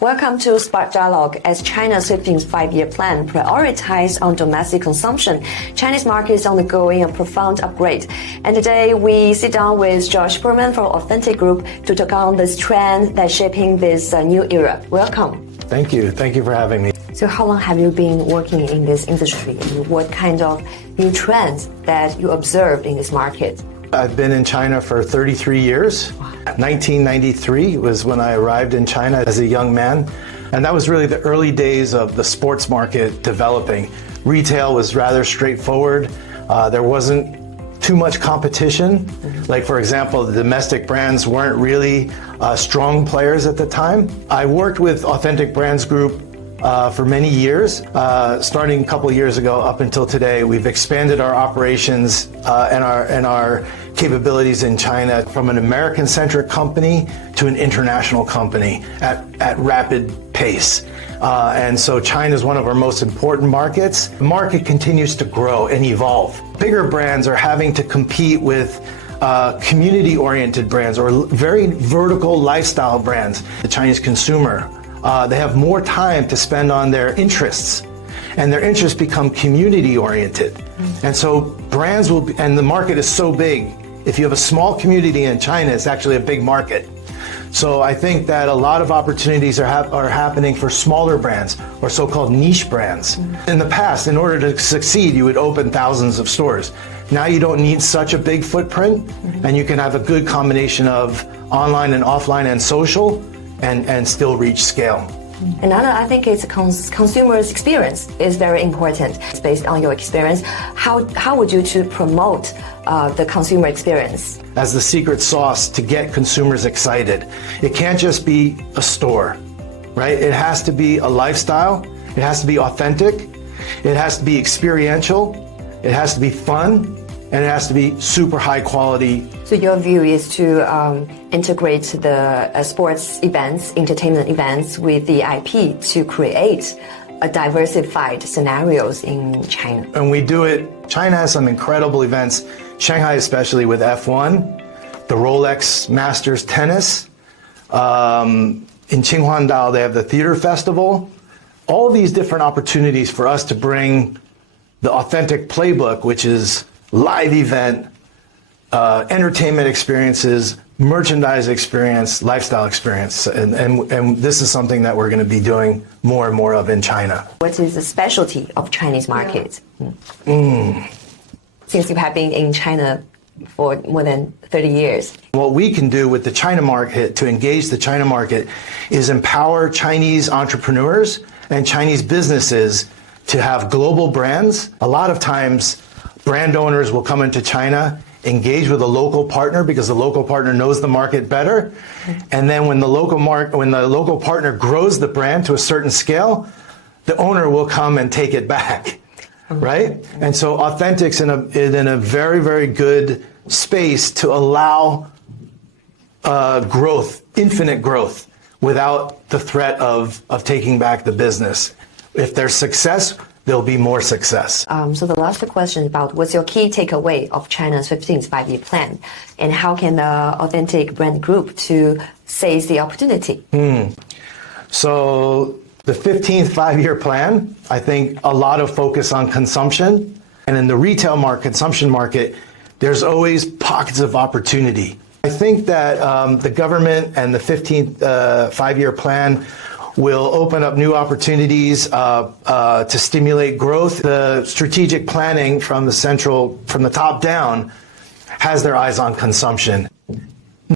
Welcome to Spark Dialogue. As China's 15th five-year plan prioritizes on domestic consumption, Chinese market is undergoing a profound upgrade. And today we sit down with Josh Perlman from Authentic Group to talk on this trend that's shaping this new era. Welcome. Thank you. Thank you for having me. So how long have you been working in this industry? And what kind of new trends that you observed in this market? I've been in China for 33 years. 1993 was when I arrived in China as a young man. And that was really the early days of the sports market developing. Retail was rather straightforward. There wasn't too much competition. Like, for example, the domestic brands weren't really strong players at the time. I worked with Authentic Brands Group for many years. Starting a couple of years ago up until today, we've expanded our operations and our capabilities in China from an American-centric company to an international company at rapid pace. And so China is one of our most important markets. The market continues to grow and evolve. Bigger brands are having to compete with community-oriented brands or very vertical lifestyle brands. The Chinese consumer, they have more time to spend on their interests, and their interests become community-oriented. And so brands will be, and the market is so big. If you have a small community in China, it's actually a big market. So I think that a lot of opportunities are happening for smaller brands or so-called niche brands. In the past, in order to succeed, you would open thousands of stores. Now you don't need such a big footprint, and you can have a good combination of online and offline and social and still reach scale. Another, I think, is consumer's experience is very important. It's based on your experience. How would you to promote the consumer experience? As the secret sauce to get consumers excited. It can't just be a store, right? It has to be a lifestyle. It has to be authentic. It has to be experiential. It has to be fun. And it has to be super high quality. So your view is to integrate the sports events, entertainment events with the IP to create a diversified scenarios in China. And we do it. China has some incredible events, Shanghai especially with F1, the Rolex Masters Tennis. In Qinhuangdao, they have the Theater Festival. All these different opportunities for us to bring the authentic playbook, which is live event, entertainment experiences, merchandise experience, lifestyle experience. And this is something that we're going to be doing more and more of in China. What is the specialty of Chinese market? Since you have been in China for more than 30 years. What we can do with the China market to engage the China market is empower Chinese entrepreneurs and Chinese businesses to have global brands. A lot of times, brand owners will come into China, engage with a local partner because the local partner knows the market better. And then when the local partner grows the brand to a certain scale, the owner will come and take it back, right? And so Authentic's in a very, very good space to allow growth, infinite growth, without the threat of taking back the business. If there's success, there'll be more success. So the last question about what's your key takeaway of China's 15th five-year plan, and how can the Authentic Brand Group to seize the opportunity? So the 15th five-year plan, I think a lot of focus on consumption. And in the retail market, consumption market, there's always pockets of opportunity. I think that the government and the 15th five-year plan will open up new opportunities to stimulate growth. The strategic planning from the top down has their eyes on consumption.